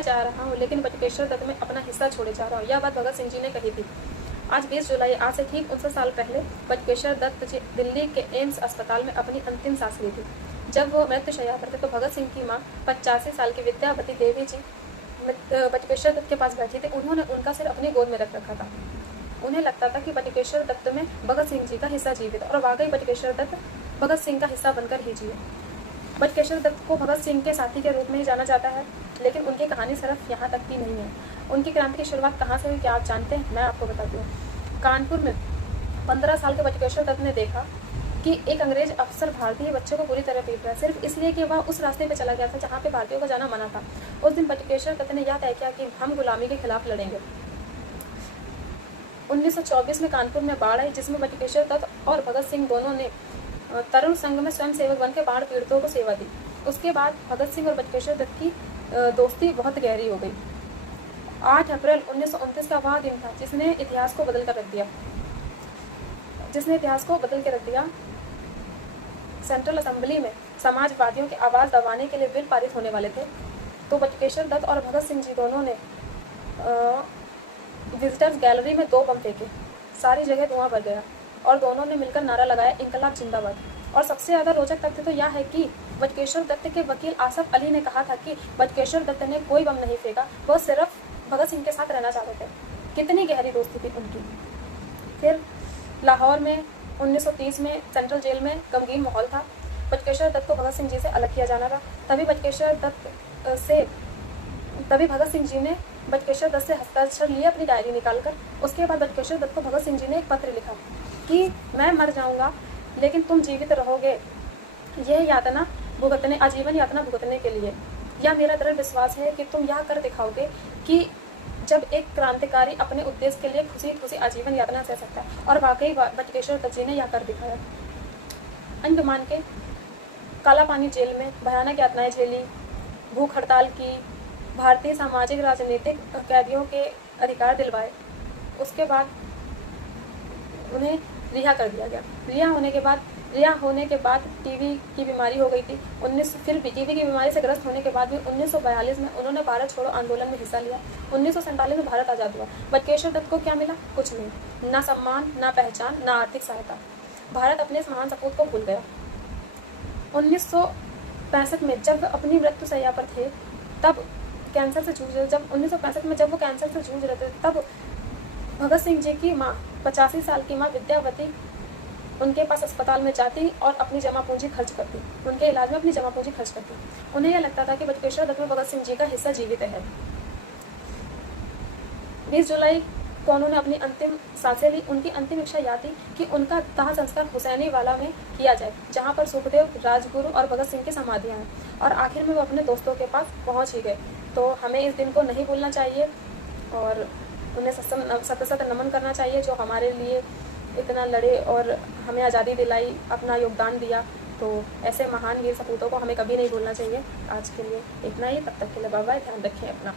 मैं जा रहा हूँ लेकिन बटुकेश्वर दत्त में अपना हिस्सा छोड़े जा रहा हूँ। यह बात भगत सिंह जी ने कही थी। आज 20 जुलाई, आज से ठीक 59 साल पहले बटुकेश्वर दत्त जी दिल्ली के एम्स अस्पताल में अपनी अंतिम सांस ली थी। जब वो मृत्युशैया पर थे तो भगत सिंह की मां 85 साल की विद्यावती देवी जी बटुकेश्वर दत्त के पास बैठी थी। उन्होंने उनका सिर अपनी गोद में रख रखा था। उन्हें लगता था कि बटुकेश्वर दत्त में भगत सिंह जी का हिस्सा जीवित है और वाकई बटुकेश्वर दत्त भगत सिंह का हिस्सा बनकर ही जिए। बटुकेश्वर दत्त को भगत सिंह के साथी के रूप में ही जाना जाता है, लेकिन उनकी कहानी सिर्फ यहाँ तक की नहीं है। उनकी क्रांति की शुरुआत कहाँ से हुई क्या आप जानते हैं? मैं आपको बताती हूँ। कानपुर में 15 साल के बटुकेश्वर दत्त ने देखा कि एक अंग्रेज अफसर भारतीय बच्चों को पूरी तरह पीट रहा है, सिर्फ इसलिए कि वह उस रास्ते पर चला गया था जहाँ पे भारतीयों को जाना मना था। उस दिन बटुकेश्वर दत्त ने यह तय किया कि हम गुलामी के खिलाफ लड़ेंगे। 1924 में कानपुर में बाढ़ आई, जिसमें बटुकेश्वर दत्त और भगत सिंह दोनों ने तरुण संघ में स्वयं सेवक बन के बाढ़ पीड़ितों को सेवा दी। उसके बाद भगत सिंह और बटुकेश्वर दत्त की दोस्ती बहुत गहरी हो गई। 8 अप्रैल 1929 का वह दिन था जिसने इतिहास को बदल के रख दिया। सेंट्रल असेंबली में समाजवादियों की आवाज़ दबाने के लिए बिल पारित होने वाले थे, तो बटुकेश्वर दत्त और भगत सिंह जी दोनों ने विजिटर्स गैलरी में 2 बम फेंके। सारी जगह धुआं भर गया और दोनों ने मिलकर नारा लगाया, इंकलाब जिंदाबाद। और सबसे ज़्यादा रोचक तथ्य तो यह है कि बटुकेश्वर दत्त के वकील आसफ अली ने कहा था कि बटुकेश्वर दत्त ने कोई बम नहीं फेंका, वह सिर्फ भगत सिंह के साथ रहना चाहते थे। कितनी गहरी दोस्ती थी उनकी। फिर लाहौर में 1930 में सेंट्रल जेल में गमगीन माहौल था। बटुकेश्वर दत्त को भगत सिंह जी से अलग किया जाना था। तभी भगत सिंह जी ने बटुकेश्वर दत्त से हस्ताक्षर लिए अपनी डायरी निकालकर। उसके बाद बटुकेश्वर दत्त को भगत सिंह जी ने एक पत्र लिखा कि मैं मर जाऊंगा लेकिन तुम जीवित रहोगे, यह आजीवन यातना भुगतने के लिए। यह मेरा दृढ़ विश्वास है कि तुम यह कर दिखाओगे कि जब एक क्रांतिकारी अपने उद्देश्य के लिए खुशी खुशी आजीवन यातना सह सकता है। और वाकई बटुकेश्वर दत्त जी ने यह कर दिखाया। अंडमान के काला पानी जेल में भयानक यातनाएं झेली, भूख हड़ताल की, भारतीय सामाजिक राजनीतिक कैदियों के अधिकार दिलवाए। उसके बाद उन्हें रिहा कर दिया गया। रिहा होने के बाद टीबी की बीमारी हो गई थी। टीबी की बीमारी से ग्रस्त होने के बाद भी 1942 में उन्होंने भारत छोड़ो आंदोलन में हिस्सा लिया। 1947 में भारत आज़ाद हुआ। बटुकेश्वर दत्त को क्या मिला? कुछ नहीं, ना सम्मान, ना पहचान, ना आर्थिक सहायता। भारत अपने इस महान सपूत को भूल गया। 1965 में जब अपनी मृत्युशैया पर थे, तब कैंसर से जूझ रहे जब 1965 में जब वो कैंसर से जूझ रहे थे, तब भगत सिंह जी की माँ 85 साल की माँ विद्यावती उनके पास अस्पताल में जाती और अपनी जमा पूंजी खर्च करती, उनके इलाज में अपनी जमा पूंजी खर्च करती। उन्हें यह लगता था कि बटुकेश्वर दत्त में भगत सिंह जी का हिस्सा जीवित है। 20 जुलाई को उन्होंने अपनी अंतिम सांसें ली। उनकी अंतिम इच्छा यह थी कि उनका दाह संस्कार हुसैनी वाला में किया जाए, जहाँ पर सुखदेव, राजगुरु और भगत सिंह की समाधियाँ हैं। और आखिर में वो अपने दोस्तों के पास पहुँच ही गए। तो हमें इस दिन को नहीं भूलना चाहिए और उन्हें सत नमन करना चाहिए, जो हमारे लिए इतना लड़े और हमें आज़ादी दिलाई, अपना योगदान दिया। तो ऐसे महान वीर सपूतों को हमें कभी नहीं भूलना चाहिए। आज के लिए इतना ही, तब तक के लिए बाय बाय, ध्यान रखें अपना।